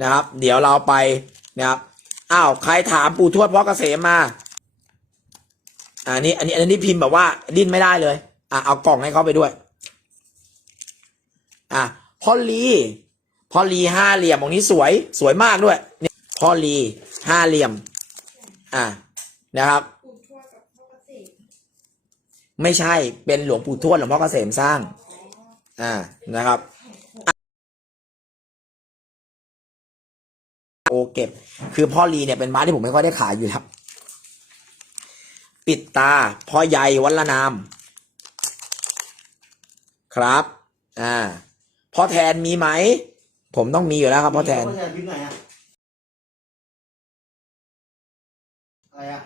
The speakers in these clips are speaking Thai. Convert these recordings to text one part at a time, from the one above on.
นะครับ เดี๋ยวเราไปนะครับอ้าวใครถามปู่ทวดพ่อเกษมมาอันนี้อันนี้อันนี้พิมพ์แบบว่าดิ้นไม่ได้เลยอะเอากล่องให้เขาไปด้วย อะพ่อลีพ่อลีห้าเหลี่ยมตรงนี้สวยสวยมากด้วยนี่พ่อลีห้าเหลี่ยม อะนะครับไม่ใช่เป็นหลวงปู่ทวดหลวงพ่อเกษมสร้าง อ่านะครับ เก็บ คือพ่อลีเนี่ยเป็นม้าที่ผมไม่ค่อยได้ขายอยู่แล้วปิดตาพ่อใหญ่วัลนาม ครับอ่าพ่อแทนมีไหม ผมต้องมีอยู่แล้วครับพ่อแทนพ่อแทนพิมพ์ไหนอะอะไรอะ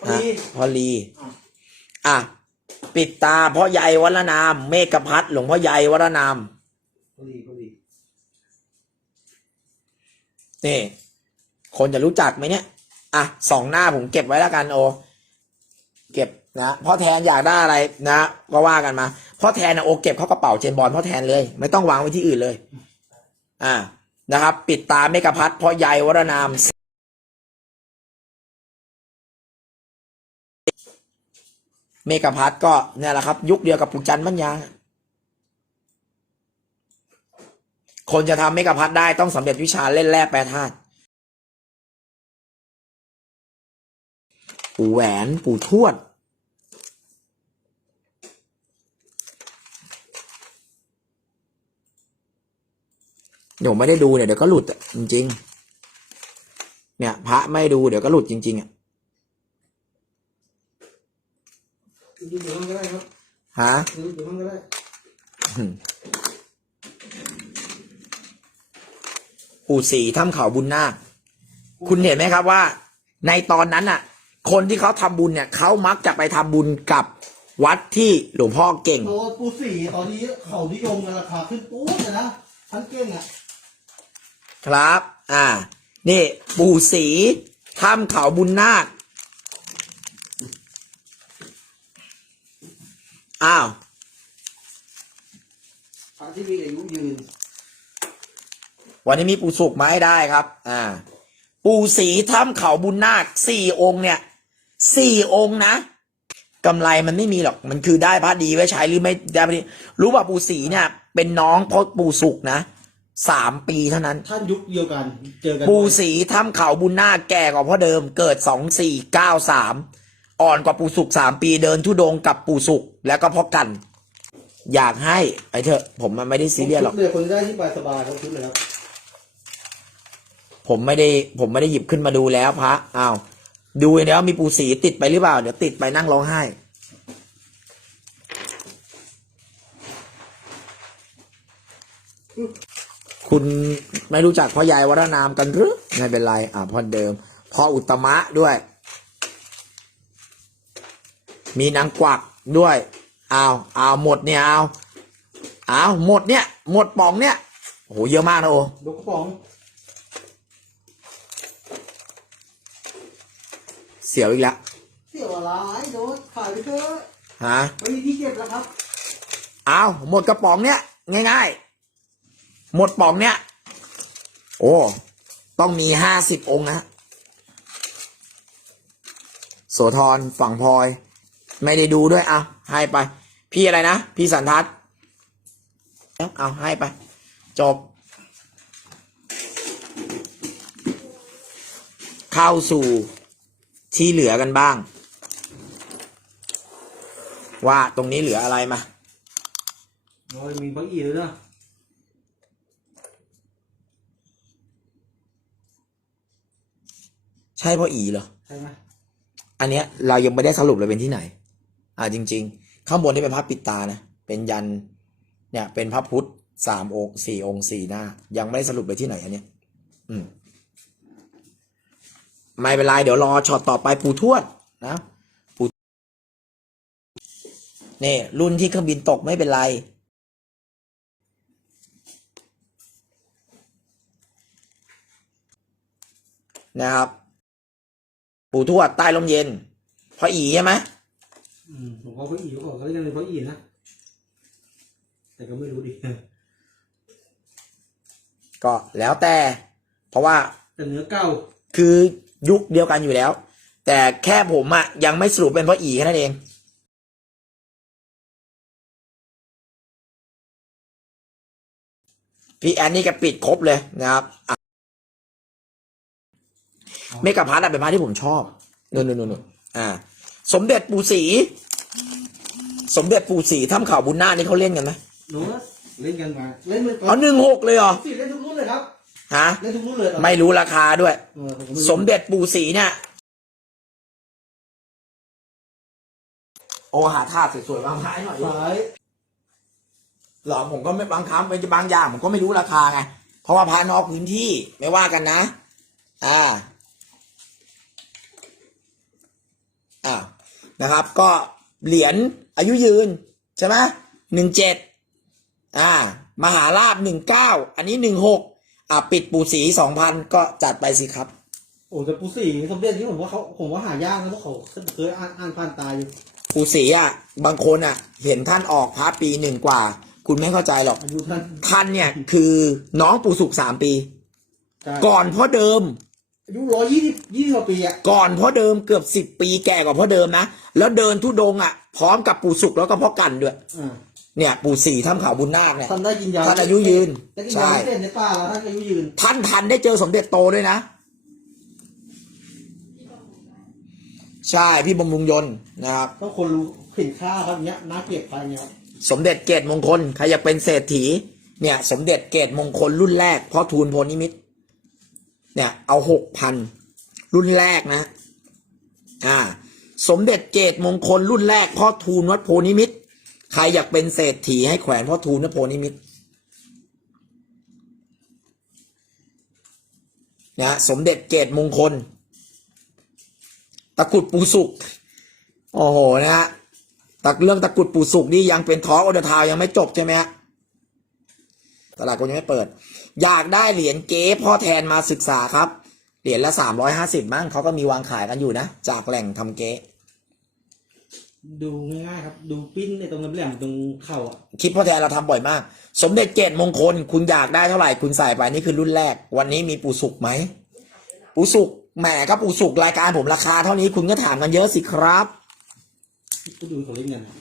พอฮะดีพ่อลีอะอะปิดตาพ่อใหญ่วัลนาม เมฆพัฒน์หลวงพ่อใหญ่วัลนามพอดีพอดี นี่คนจะรู้จักไหมเนี่ย อะสองหน้าผมเก็บไว้แล้วกันโอ เก็บนะพ่อแทนอยากได้อะไรนะก็ว่ากันมาพ่อแทนนะโอเก็บเข้ากระเป๋าเจนบอลพ่อแทนเลย ไม่ต้องวางไว้ที่อื่นเลย อ่านะครับ ปิดตาเมกะพัฒน์พ่อใหญ่วรนามเมกะพัฒน์ก็เนี่ยแหละครับ ยุคเดียวกับปุจันทร์มัญญา คนจะทำเมกะพัฒน์ได้ต้องสำเร็จวิชาเล่นแร่แปรธาตุปู่แหวนปู่ทวด เดี๋ยวไม่ได้ดูเนี่ยเดี๋ยวก็หลุดอะจริง ๆ เนี่ย พระไม่ดูเดี๋ยวก็หลุดจริง ๆ อะดูอยู่ห้องก็ได้ครับฮะดูอยู่ห้องก็ได้ ปู่ศรีถ้ำเขาบุญนาคคุณเห็นไหมครับว่า ในตอนนั้นอะ คนที่เขาทำบุญเนี่ยเขามักจะไปทำบุญกับวัดที่หลวงพ่อเก่งตัวปูสีตอนนี้เขานิยมกันราคาขึ้นปู๊ดเลยนะพันเก้งอะครับ อ่า นี่ ปู่ศรีถ้ำเขาบุญนาค อ้าวพระที่มีอายุยืน วันนี้มีปู่สุกมาให้ได้ครับ อ่า ปู่ศรีถ้ำเขาบุญนาคสี่องค์เนี่ยสี่องค์นะกำไรมันไม่มีหรอกมันคือได้พระดีไว้ใช้หรือไม่ได้พระดีรู้ป่ะปู่ศรีเนี่ย เป็นน้องพ่อปู่สุกนะสามปีเท่านั้น ท่านยุคเดียวกัน เจอกันปู่ศรีถ้ำเขาบุญนาคแก่กว่าพ่อเดิม เกิดสองสี่เก้าสามอ่อนกว่าปู่สุกสามปีเดินทุดงค์กับปู่สุกแล้วก็พ่อกัน อยากให้ไปเถอะ ผมมันไม่ได้ซีเรียสหรอกชุดเลยคนที่ได้ที่สบายสบายๆเขาชุดเลยครับ ผมไม่ได้ผมไม่ได้หยิบขึ้นมาดูแล้วพระอ้าวดูแล้วมีปูสีติดไปหรือเปล่า เดี๋ยวติดไปนั่งร้องไห้คุณไม่รู้จักพ่อใหญ่วัฒนามกันหรือไม่เป็นไร อ่าพ่อเดิมพ่ออุตมะด้วย มีนางกวักด้วยเอาเอาหมดเนี่ยเอาเอาหมดเนี่ย หมดป่องเนี่ยโอ้โหเยอะมากนะโอดูกระป๋อง เสียวอีกแล้วเสี่ยวอะไรโดนขายไปเถอะฮะไม่มีที่เก็บแล้วครับเอาหมดกระป๋องเนี้ยง่ายๆ หมดป๋องเนี้ยโอ้ต้องมีห้าสิบองค์นะโสธรฝั่งพลอย ไม่ได้ดูด้วยเอาให้ไป พี่อะไรนะ พี่สันทัศน์เอาให้ไป จบ เข้าสู่ ที่เหลือกันบ้าง ว่าตรงนี้เหลืออะไรมาโอ้ยมีพักอีด้วยนะใช่พ่ออีเหรอ ใช่ไหมอันเนี้ยเรายังไม่ได้สรุปเลยเป็นที่ไหน อ่าจริง ๆ ข้างบนนี่เป็นพระปิดตานะ เป็นยัน เนี่ย เป็นพระพุทธสามองค์สี่องค์สี่หน้า ยังไม่ได้สรุปเลยที่ไหนอันเนี้ย อืม ไม่เป็นไรเดี๋ยวรอช็อตต่อไปปู่ทวดนะปู่นี่รุ่นที่เครื่องบินตกไม่เป็นไร นะครับ ปู่ทวดใต้ลมเย็นพ่ออีใช่ไหมอืมผมเอาพักอีก่อนเขาเรียกกันเป็นพักอีนะแต่ก็ไม่รู้ดิก็แล้วแต่ เพราะว่าแต่เนื้อเก่าคือ ยุคเดียวกันอยู่แล้ว แต่แค่ผมอะยังไม่สรุปเป็นเพราะอีแค่นั้นเองพี่แอนนี่ก็ปิดครบเลยนะครับอะเมกะพัทอะเป็นพระที่ผมชอบนู่นนู่นนู่นอ่า สมเด็จปู่ศรีสมเด็จปู่ศรีถ้ำเขาบุญนาคนี่เขาเล่นกันไหมหนูเล่นกันมาเล่นมือเอาหนึ่งหกเลยเหรอสี่เล่นทุกรุ่นเลยครับ ฮะเล่นทุกรุ่นเลยเหรอไม่รู้ราคาด้วย เออผมก็ไรู้สมเด็จปู่ศรีเนี่ย โอหาธาตุสวยๆบางท้ายหน่อยดิสายหรอผมก็ไม่บางครั้งเป็นบางอย่างผมก็ไม่รู้ราคาไงเพราะว่าพานอกพื้นที่ไม่ว่ากันนะ อ่า อ่านะครับ ก็เหรียญอายุยืน ใช่ไหมหนึ่งเจ็ดอ่า มหาลาบหนึ่งเก้าอันนี้หนึ่งหก อ่าปิดปูสีสองพันก็จัดไปสิครับ โอ้แต่ปูสี่สมเด็จนี่ผมว่าเขาผมว่าหายากนะเพราะเขาเคยอ่านอ่านผ่านตาอยู่ปูสีอะ บางคนอะ เห็นท่านออกพระปีหนึ่งกว่า คุณไม่เข้าใจหรอก อายุท่านท่านเนี่ยคือน้องปู่สุกสามปี ใช่ก่อนพ่อเดิม อายุร้อยยี่สิบยี่สิบกว่าปีอะก่อนพ่อเดิมเกือบสิบปีแก่กว่าพ่อเดิมนะ แล้วเดินทุดงค์อะ พร้อมกับปู่สุกแล้วก็พ่อกันด้วย อ่า เนี่ยปู่สี่ถ้ำเขาบุญนาคเนี่ยท่านได้กินยาท่านอายุยืนได้กินใช่ยาพิเศษในป่าแล้วท่านอายุยืน ท่านทันได้เจอสมเด็จโตด้วยนะ ใช่พี่บำรุงยนต์นะครับ ต้องคนรู้เห็นค่าครับเนี้ยน่าเกลียดไปเนี้ยครับสมเด็จเกตมงคล ใครอยากเป็นเศรษฐี เนี่ย สมเด็จเกตมงคลรุ่นแรกพ่อทูลโพนิมิตรเนี่ยเอาหกพันรุ่นแรกนะ อ่า สมเด็จเกตมงคลรุ่นแรกพ่อทูลวัดโพนิมิตร ใครอยากเป็นเศรษฐีให้แขวนพ่อทูลวัดโพนิมิตรนะสมเด็จเกตมงคล ตะกุดปูสุกโอ้โหนะฮะตักเรื่องตะกุดปู่สุกนี่ยังเป็นท้องอเดทาวน์ยังไม่จบใช่ไหมฮะตลาดก็ยังไม่เปิด อยากได้เหรียญเก๊พ่อแทนมาศึกษาครับ เหรียญละสามร้อยห้าสิบมั้งเขาก็มีวางขายกันอยู่นะ จากแหล่งทำเก๊ ดูง่ายๆครับ ดูปิ้นในตรงน้ำแหลมตรงเข่าอะคลิปพ่อแทนเราทำบ่อยมาก สมเด็จเกตมงคลคุณอยากได้เท่าไหร่คุณใส่ไปนี่คือรุ่นแรก วันนี้มีปู่สุกไหมปู่สุกแหมก็ปู่สุกรายการผมราคาเท่านี้คุณก็ถามกันเยอะสิครับก็ดูเขาเล่นกันนะ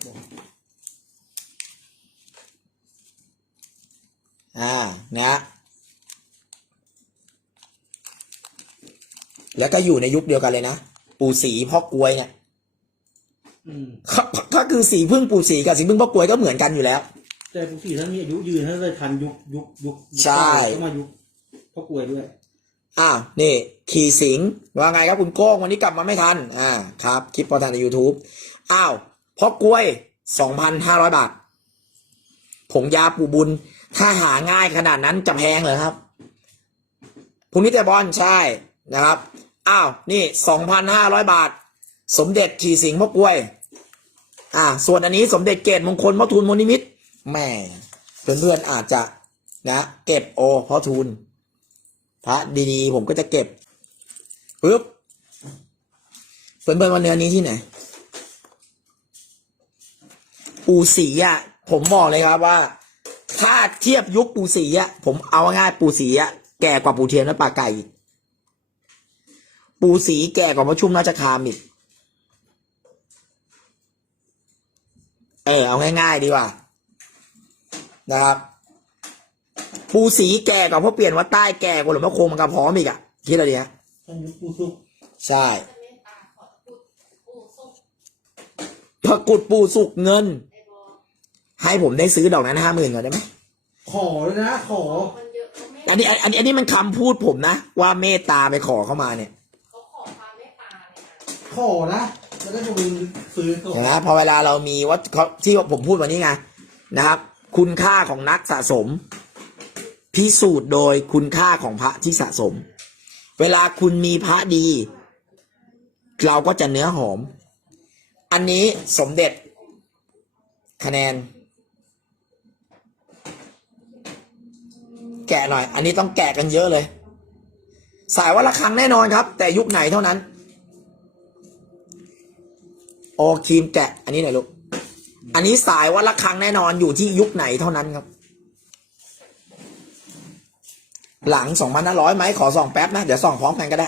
อ่าเนี่ยแล้วก็อยู่ในยุคเดียวกันเลยนะปู่สีพ่อกลวยเนี่ย อืมก็ก็คือสีพึ่งปู่สีกับสีพึ่งพ่อกลวยก็เหมือนกันอยู่แล้ว แต่ปูสี่ท่านมีอายุยืนท่านเลยทันยุคยุคยุคยุคใช่ก็มายุคพ่อกลวยด้วยอ้าวนี่ ขี่สิงว่าไงครับคุณโก้งวันนี้กลับมาไม่ทัน อ่า ครับ คลิปพอทันใน YouTube อ้าวพ่อกลวยสองพันห้าร้อยบาท ผงยาปู่บุญ ถ้าหาง่ายขนาดนั้นจะแพงเหรอครับพรุ่งนี้แต่บอลใช่นะครับ อ้าว นี่สองพันห้าร้อยบาท สมเด็จขี่สิงพ่อกลวย อ่า ส่วนอันนี้สมเด็จเกตมงคลพ่อทูลมนิมิตแม่เพื่อนๆอาจจะนะเก็บโอพ่อทูลพระดีๆผมก็จะเก็บปึ๊บเพื่อนๆวันเนื้อนี้ที่ไหนปูสีอะผมบอกเลยครับว่าถ้าเทียบยุคปูสีอะผมเอาง่ายปูสีอะแก่กว่าปูเทียนและปลาไก่อีกปูสีแก่กว่าพระชุ่มราชคามอีก เออเอาง่ายๆดีกว่า นะครับปูสีแก่กว่าพ่อเปลี่ยนวัดใต้แก่กว่าหลวงพ่อคงมันกระพร้อมอีกอะคิดอะไรเนี่ยท่านยุคปูสุกใช่พระกุดปูสุกเงิน ให้ผมได้ซื้อดอกนั้นห้าหมื่นก่อนได้ไหมขอเลยนะขอมันเยอะเขาไม่อันนี้อันนี้อันนี้มันคำพูดผมนะ ว่าเมตตาไปขอเข้ามาเนี่ย เขาขอความเมตตาเนี่ยนะ นะจะได้ไปซื้อนไหมพอเวลาเรามีวัดเขาที่ผมพูดวันนี้ไงนะครับ คุณค่าของนักสะสม พิสูจน์โดยคุณค่าของพระที่สะสม เวลาคุณมีพระดี เราก็จะเนื้อหอม อันนี้สมเด็จ คะแนน แกะหน่อย อันนี้ต้องแกะกันเยอะเลย สายวัดระฆังแน่นอนครับ แต่ยุคไหนเท่านั้น โอครีมแกะ อันนี้หน่อยลูก อันนี้สายวัดระฆังแน่นอนอยู่ที่ยุคไหนเท่านั้นครับ หลังสองพันห้าร้อยไหมขอส่องแป๊บนะ เดี๋ยวส่องพร้อมกันก็ได้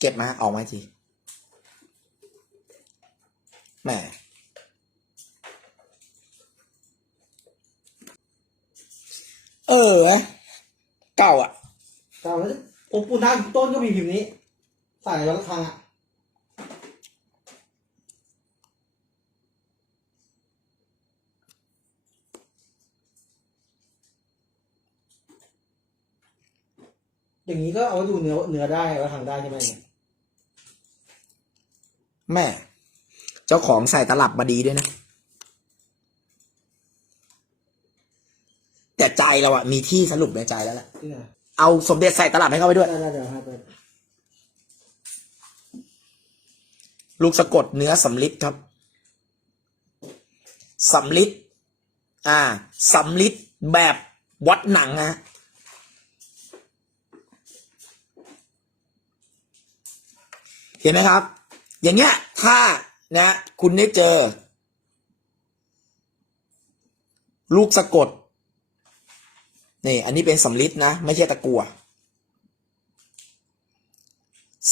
เก็บมาออกมาทีแหมเออเว้ยเก่าอะ เก้าแล้ว โอ้ปูนาต้นก็มีพิมพ์นี้ ใส่แล้วทางอะอย่างนี้ก็เอาไว้ดูเนื้อเนื้อได้แล้วทางได้ใช่ไหมเนี่ยแม่ เจ้าของใส่ตลับมาดีด้วยนะ แต่ใจเราอะมีที่สรุปในใจแล้วแหละ ที่ไหน เอาสมเด็จใส่ตลับให้เขาไปด้วย ได้ได้เดี๋ยวให้ไปลูกสะกดเนื้อสำลิดครับสำลิดอ่าสำลิดแบบวัดหนังนะเห็นไหมครับ อย่างเงี้ย ถ้านะ คุณได้เจอ ลูกสะกด นี่อันนี้เป็นสำลิดนะ ไม่ใช่ตะกัว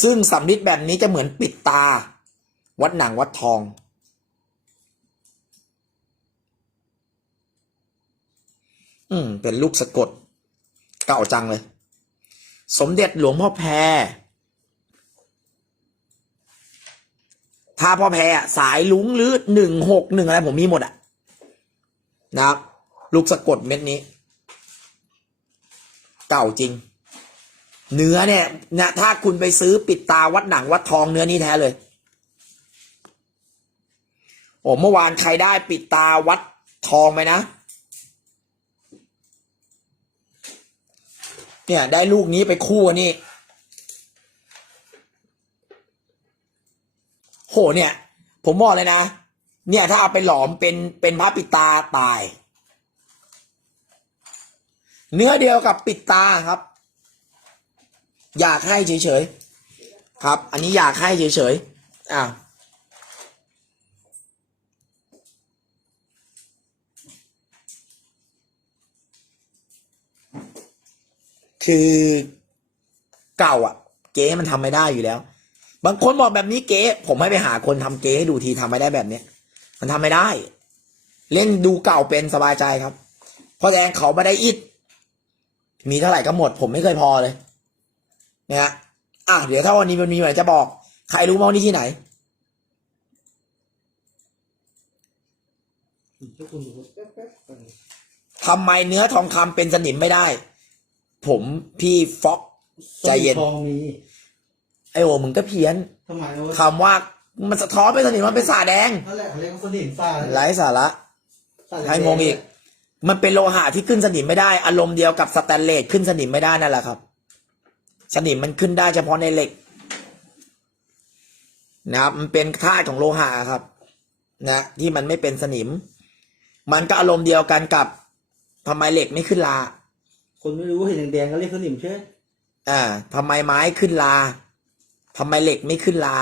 ซึ่งสำลิดแบบนี้จะเหมือนปิดตา วัดหนังวัดทอง อืม เป็นลูกสะกด เก่าจังเลย สมเด็จหลวงพ่อแพรถ้าพ่อแพรอะสายลุงหรือหนึ่งหกหนึ่งอะไรผมมีหมดอะนะครับ ลูกสะกดเม็ดนี้ เก่าจริง เนื้อเนี่ยนะถ้าคุณไปซื้อปิดตาวัดหนังวัดทองเนื้อนี้แท้เลย โอ้เมื่อวานใครได้ปิดตาวัดทองไหมนะเนี่ยได้ลูกนี้ไปคู่นนี่ โหเนี่ย ผมบอกเลยนะ เนี่ยถ้าเอาไปหลอมเป็นเป็นพระปิดตาตาย เนื้อเดียวกับปิดตาครับ อยากให้เฉยๆครับ อันนี้อยากให้เฉยๆอ้าคือเก่าอะ เก๊มันทำไม่ได้อยู่แล้ว บางคนบอกแบบนี้เก๊ผมให้ไปหาคนทำเก๊ให้ดูทีทำไม่ได้แบบเนี้ยมันทำไม่ได้ เล่นดูเก่าเป็นสบายใจครับเพราะแดงเขาไม่ได้อิด มีเท่าไหร่ก็หมด ผมไม่เคยพอเลยนะฮะอะเดี๋ยวถ้าวันนี้มันมีอะไรจะบอก ใครรู้มั้งว่านี่ที่ไหนทุกคนดูแป๊บแป๊บไปทำไมเนื้อทองคำเป็นสนิมไม่ได้ ผมพี่ฟ็อกใจเย็นทองมีไอโอมึงก็เพี้ยนทำไมเอาไว้คำว่ามันสะท้อนเป็นสนิมมันเป็นสาแดงนั่นแหละเขาเรียกว่าสนิมฟ้าไร้สาระให้งงอีก มันเป็นโลหะที่ขึ้นสนิมไม่ได้ อารมณ์เดียวกับสแตนเลสขึ้นสนิมไม่ได้นั่นแหละครับ สนิมมันขึ้นได้เฉพาะในเหล็ก นะครับ มันเป็นธาตุของโลหะครับ นะ ที่มันไม่เป็นสนิม มันก็อารมณ์เดียวกันกับทำไมเหล็กไม่ขึ้นลา คนไม่รู้เห็นแดงๆก็เรียกสนิมใช่ไหมอ่าทำไมไม้ขึ้นลาทำไมเหล็กไม่ขึ้นลา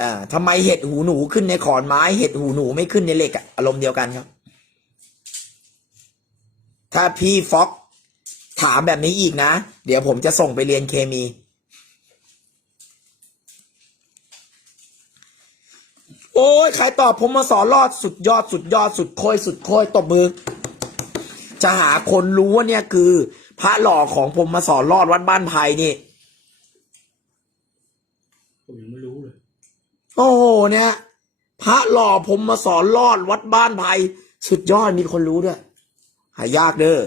อ่าทำไมเห็ดหูหนูขึ้นในขอนไม้ เห็ดหูหนูไม่ขึ้นในเหล็กอะอารมณ์เดียวกันครับ ถ้าพี่ฟ็อกถามแบบนี้อีกนะ เดี๋ยวผมจะส่งไปเรียนเคมี โอ้ยใครตอบผมมาสอนรอดสุดยอดสุดยอดสุดโคยสุดโคยตบมือ จะหาคนรู้ว่าเนี่ยคือ พระหล่อของผมมาสอนรอดวัดบ้านไผ่นี่ผมยังไม่รู้เลยโอ้โหเนี่ย พระหล่อผมมาสอนรอดวัดบ้านไผ่สุดยอดมีคนรู้ด้วย หายากเด้อ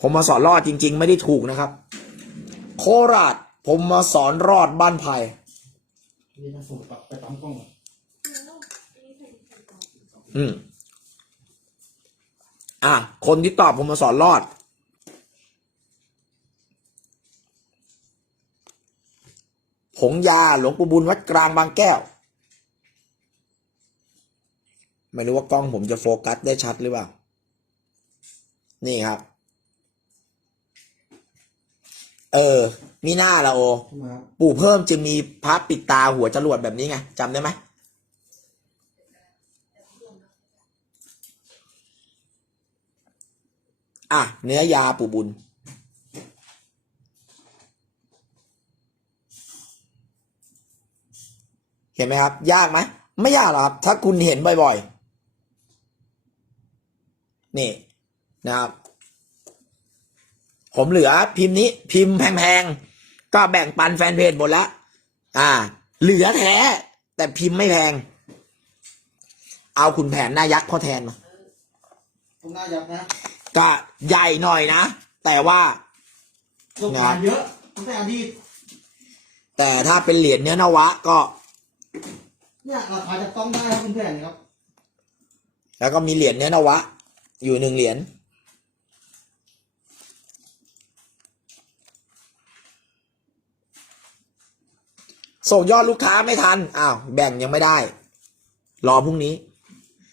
ผมมาสอนรอดจริง ๆ ไม่ได้ถูกนะครับ โคราช ผมมาสอนรอดบ้านไผ่นี่นะส่งไปไปปั๊มกล้องก่อนอืมอะ คนที่ตอบผมมาสอนรอด ผงยาหลวงปู่บุญวัดกลางบางแก้ว ไม่รู้ว่ากล้องผมจะโฟกัสได้ชัดหรือเปล่า นี่ครับ เออ มีหน้าละโอ ปู่เพิ่มจึงมีพระปิดตาหัวจรวดแบบนี้ไงจำได้ไหมอะ เนื้อยาปู่บุญเห็นไหมครับ ยากไหมไม่ยากหรอกครับ ถ้าคุณเห็นบ่อยๆ นี่ นะครับ ผมเหลือพิมพ์นี้ พิมพ์แพงๆ ก็แบ่งปันแฟนเพจหมดละอ่า เหลือแท้ แต่พิมพ์ไม่แพง เอาคุณแผนหน้ายักษ์พ่อแทนมาตรงหน้ายักษ์นะก็ใหญ่หน่อยนะ แต่ว่าลูกค้าเยอะตั้งแต่อดีตแต่ถ้าเป็นเหรียญเนื้อนวะก็ เนี่ยราคาจะต้องได้ครับคุณแผนครับ แล้วก็มีเหรียญเนื้อนวะ อยู่หนึ่งเหรียญ ส่งยอดลูกค้าไม่ทัน อ้าว แบ่งยังไม่ได้ รอพรุ่งนี้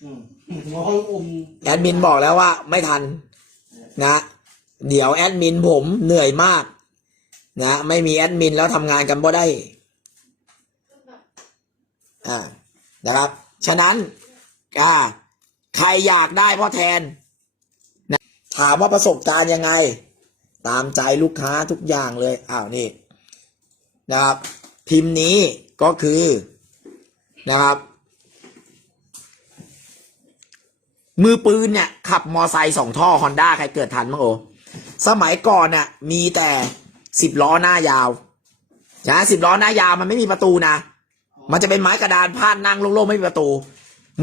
อืมหัวเขาอมแอดมินบอกแล้วว่าไม่ทัน นะ เดี๋ยวแอดมินผมเหนื่อยมาก นะ ไม่มีแอดมินแล้วทำงานกันบ่ได้ อ่า นะครับ ฉะนั้น อ่า ใครอยากได้พ่อแทน นะ ถามว่าประสบการณ์ยังไง ตามใจลูกค้าทุกอย่างเลย อ้าว นี่ นะครับ พิมพ์นี้ก็คือนะครับ มือปืนเนี่ยขับมอไซค์สองท่อฮอนด้าใครเกิดทันมั้งโอสมัยก่อนน่ะมีแต่สิบล้อหน้ายาวนะสิบล้อหน้ายาวมันไม่มีประตูนะ มันจะเป็นไม้กระดานพาดนั่งโล่งๆไม่มีประตู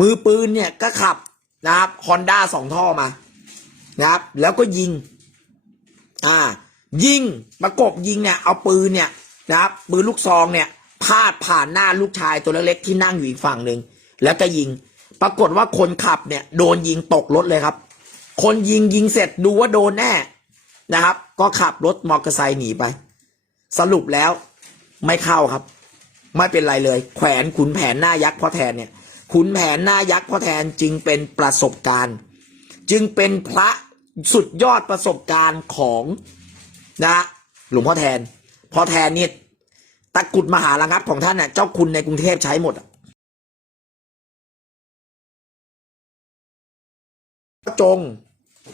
มือปืนเนี่ยก็ขับนะครับฮอนด้าสองท่อมานะครับ แล้วก็ยิง อ่า ยิงประกบยิงเนี่ย เอาปืนเนี่ย นะครับปืนลูกซองเนี่ยพาดผ่านหน้าลูกชายตัวเล็กๆที่นั่งอยู่อีกฝั่งหนึ่งแล้วก็ยิง ปรากฏว่าคนขับเนี่ย โดนยิงตกรถเลยครับ คนยิงยิงเสร็จดูว่าโดนแน่นะครับ ก็ขับรถมอเตอร์ไซค์หนีไป สรุปแล้วไม่เข้าครับ ไม่เป็นไรเลย แขวนขุนแผนหน้ายักษ์พ่อแทนเนี่ย ขุนแผนหน้ายักษ์พ่อแทนจึงเป็นประสบการณ์ จึงเป็นพระสุดยอดประสบการณ์ของนะหลวงพ่อแทนพ่อแทนนี่ ตะกรุดมหาระงับของท่านน่ะ เจ้าคุณในกรุงเทพใช้หมดอพ่อจง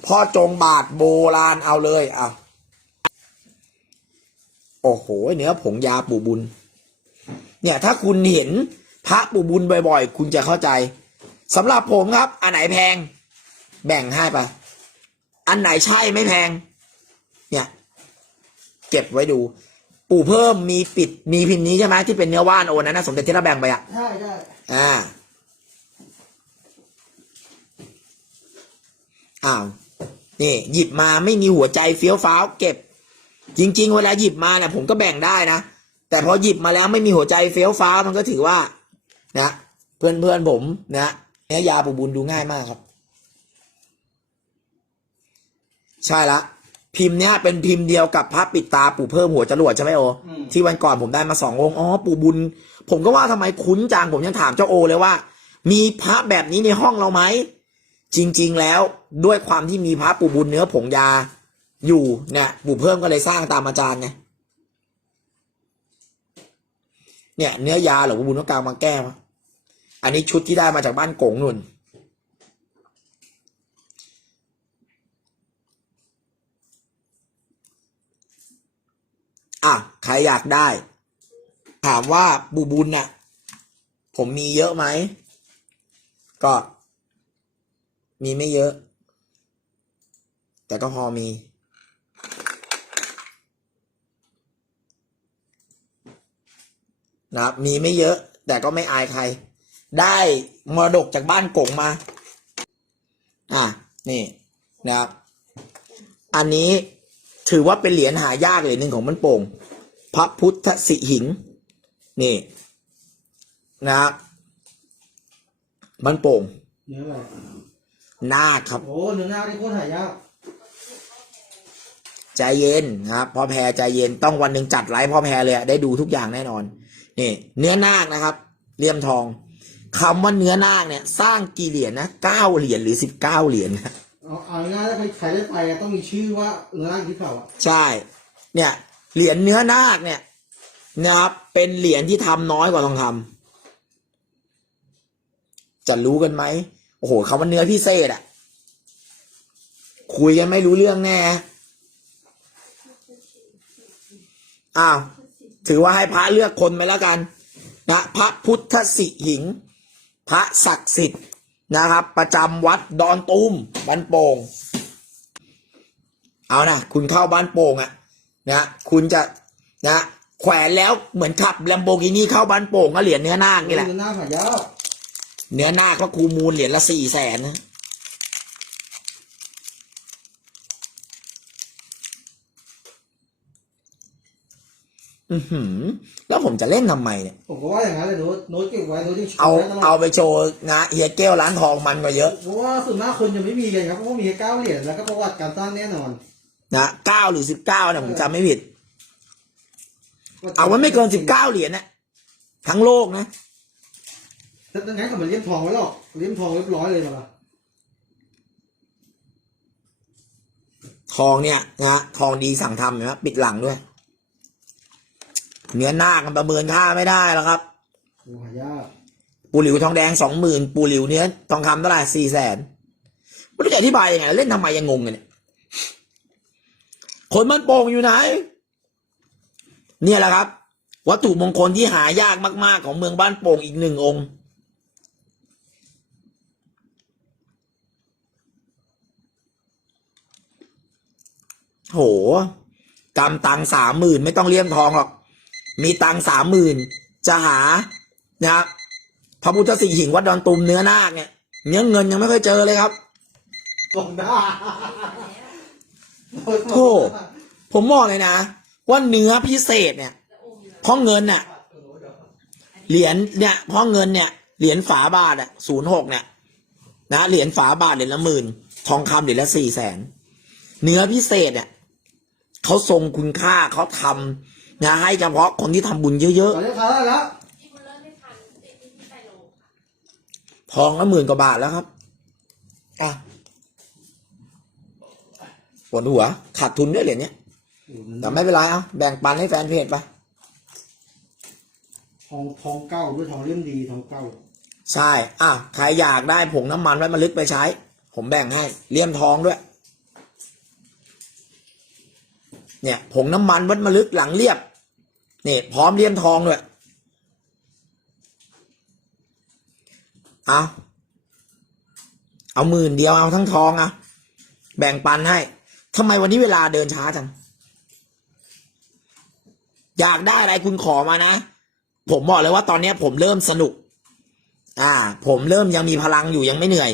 พ่อจงบาทโบราณเอาเลยอะโอ้โห เนื้อผงยาปู่บุญ เนี่ย ถ้าคุณเห็นพระปู่บุญบ่อยๆ คุณจะเข้าใจสำหรับผมครับ อันไหนแพง แบ่งให้ไป อันไหนใช่ไม่แพง เนี่ย เก็บไว้ดู ปู่เพิ่มมีปิดมีพิมพ์นี้ใช่ไหมที่เป็นเนื้อว่านโอนั้นนะสมเด็จที่เราแบ่งไปอะใช่ใช่อ่าอ้าวนี่หยิบมาไม่มีหัวใจเฟี้ยวฟ้าวเก็บ จริง ๆ เวลาหยิบมาเนี่ยผมก็แบ่งได้นะแต่พอหยิบมาแล้วไม่มีหัวใจเฟี้ยวฟ้าวมันก็ถือว่า นะเพื่อนเพื่อนๆผมนะเนื้อยาปูบุญดูง่ายมากครับ ใช่ละ พิมพ์เนี้ยเป็นพิมพ์เดียวกับพระปิดตาปู่เพิ่มหัวจรวดใช่ไหมโออืมที่วันก่อนผมได้มาสององค์อ๋อปู่บุญ ผมก็ว่าทำไมคุ้นจังผมยังถามเจ้าโอเลยว่า มีพระแบบนี้ในห้องเราไหมจริง ๆ แล้วด้วยความที่มีพระปู่บุญเนื้อผงยา อยู่เนี่ยปู่เพิ่มก็เลยสร้างตามอาจารย์ไงเนี่ย เนื้อยาหลวงปู่บุญต้องการมาแก้มาอันนี้ชุดที่ได้มาจากบ้านกงนุ่น อะ ใค รอยากได้ ถามว่าบูบุญเนี่ยผมมีเยอะไหม ก็ มีไม่เยอะ แต่ก็พอมีนะครับมีไม่เยอะ แต่ก็ไม่อายใคร ได้มรดกจากบ้านกงมา อะ นี่นะครับ อันนี้ถือว่าเป็นเหรียญหายากเหรียญหนึ่งของมันโป่ง พระพุทธสิหิง นี่นะครับมันโป่งเนื้ออะไรนาคครับ โอ้เนื้อหน้าที่โคตรหายากใจเย็นนะครับพ่อแพรใจเย็นต้องวันหนึ่งจัดไลฟ์พ่อแพรเลยอะได้ดูทุกอย่างแน่นอนนี่เนื้อนาคนะครับเลี่ยมทองคำว่าเนื้อนาคเนี่ย สร้างกี่เหรียญนะเก้าเหรียญหรือสิบเก้าเหรียญนะเอาเอาง่ายๆถ้าใครได้ไปอะต้องมีชื่อว่าเนื้อหน้าที่เขาอะใช่ เนี่ย เหรียญเนื้อนาคเนี่ยนะครับเป็นเหรียญที่ทำน้อยกว่าทองคำจะรู้กันไหมโอ้โหคำว่าเนื้อพิเศษอะคุยกันไม่รู้เรื่องแน่อ้าวถือว่าให้พระเลือกคนไปแล้วกันนะพระพุทธสิหิง พระศักดิ์สิทธิ์นะครับ ประจำวัดดอนตูมบ้านโป่งเอานะคุณเข้าบ้านโป่งอะ นะคุณจะนะแขวนแล้วเหมือนขับลัมโบกินี่เข้าบ้านโป่งก็เหรียญเนื้อนาคนี่แหละ เนื้อหน้าหายากเนื้อนาคก็คูมูลเหรียญละสี่แสนนะอือหือ แล้วผมจะเล่นทำไมเนี่ย ผมก็ว่าอย่างนั้นเลยโน้ตโน้ตเก็บไว้โน้ตยังโชเอาว์ไว้ตลอเอาดไปโชว์นะเฮียเก้วร้านทองมันกว่าเยอะ เพราะว่าส่วนมากคนจะไม่มีกันครับเพราะว่ามีแค่เก้าเหรียญแล้วก็ประวัติการสร้างแน่นอน นะเก้าหรือสิบเก้าเนี่ยผมจำไม่ผิด เอาไว้ไม่เกินสิบเก้าเหรียญนะทั้งโลกนะแต่ดังนั้นเขามาเลี่ยมทองไว้หรอกเลี่ยมทองเรียบร้อยเลยมาละทองเนี่ยนะทองดีสั่งทำเห็นไหมปิดหลังด้วย เนื้อหน้ากันประเมินค่าไม่ได้แล้วครับโอ้หายากปูหลิวทองแดงสองหมื่นปูหลิวเนื้อทองคำเท่าไหร่สี่แสนไม่รู้จะอธิบายยังไงเล่นทำไมยังงงกันเนี่ย คนมันโป่งอยู่ไหน เนี่ยแหละครับ วัตถุมงคลที่หายากมาก ๆ ของเมืองบ้านโป่งอีกหนึ่งองค์ โหกำตังสามหมื่นไม่ต้องเลี่ยมทองหรอก มีตังสามหมื่นจะหานะครับพระพุทธสิหิงวัดดอนตุมเนื้อนาคเนี่ยเนื้อเงินยังไม่เคยเจอเลยครับกองหน้า โธ่ผมบอกเลยนะ ว่าเนื้อพิเศษเนี่ยแล้วอมอยู่เพราะเงินน่ะ เหรียญเนี่ยเพราะเงินเนี่ย เหรียญฝาบาทอะศูนย์หกเนี่ยนะเหรียญฝาบาทเหรียญละหมื่น ทองคำเหรียญละสี่แสนเนื้อพิเศษเนี่ยเขาทรงคุณค่าเขาทำนะให้เฉพาะคนที่ทำบุญเยอะตอนนี้ขาได้แล้วที่คุณเลิศไม่ทันติดที่ที่ไปโลค่ะๆทองละหมื่นกว่าบาทแล้วครับ อะ ปวดหัวขาดทุนด้วยเหรียญเนี้ยโอ้โหมันแต่ไม่เป็นไรเอาแบ่งปันให้แฟนเพจไปทองทองเก้าด้วยทองเล่มดีทองเก้าใช่อะใครอยากได้ผงน้ำมันไว้มาลึกไปใช้ ผมแบ่งให้เลี่ยมทองด้วย เนี่ย ผงน้ำมันวัดมะลึกหลังเรียบนี่พร้อมเลี่ยมทองด้วยเอาเอาหมื่นเดียวเอาทั้งทองอะ แบ่งปันให้ ทำไมวันนี้เวลาเดินช้าจัง อยากได้อะไรคุณขอมานะ ผมบอกเลยว่าตอนเนี้ยผมเริ่มสนุก อ่า ผมเริ่มยังมีพลังอยู่ยังไม่เหนื่อย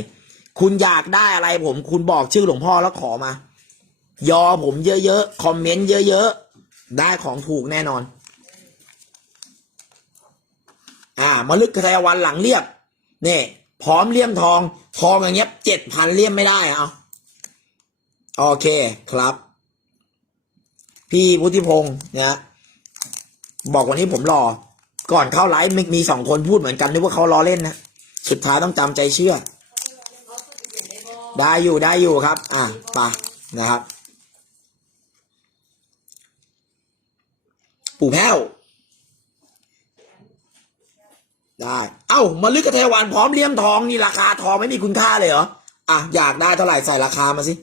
คุณอยากได้อะไรผม คุณบอกชื่อหลวงพ่อแล้วขอมา ยอผมเยอะๆ คอมเมนต์เยอะๆ ได้ของถูกแน่นอน อ่ามาลึกกระแทวันหลังเรียบเนี่ยพร้อมเลี่ยมทอง ทองอย่างเงี้ยเจ็ดพันเลี่ยมไม่ได้เอา โอเคครับ พี่พุทธิพงศ์นะบอกวันนี้ผมรอ ก่อนเข้าไลฟ์มีมีสองคนพูดเหมือนกันนึกว่าเขาล้อเล่นนะ สุดท้ายต้องจำใจเชื่อ ได้อยู่ได้อยู่ครับ อะไปนะครับ ปู่แพ้วได้ เอ้า มาลึกกระเทวันพร้อมเลี่ยมทองนี่ราคาทองไม่มีคุณค่าเลยเหรอ อะ อยากได้เท่าไหร่ใส่ราคามาสิ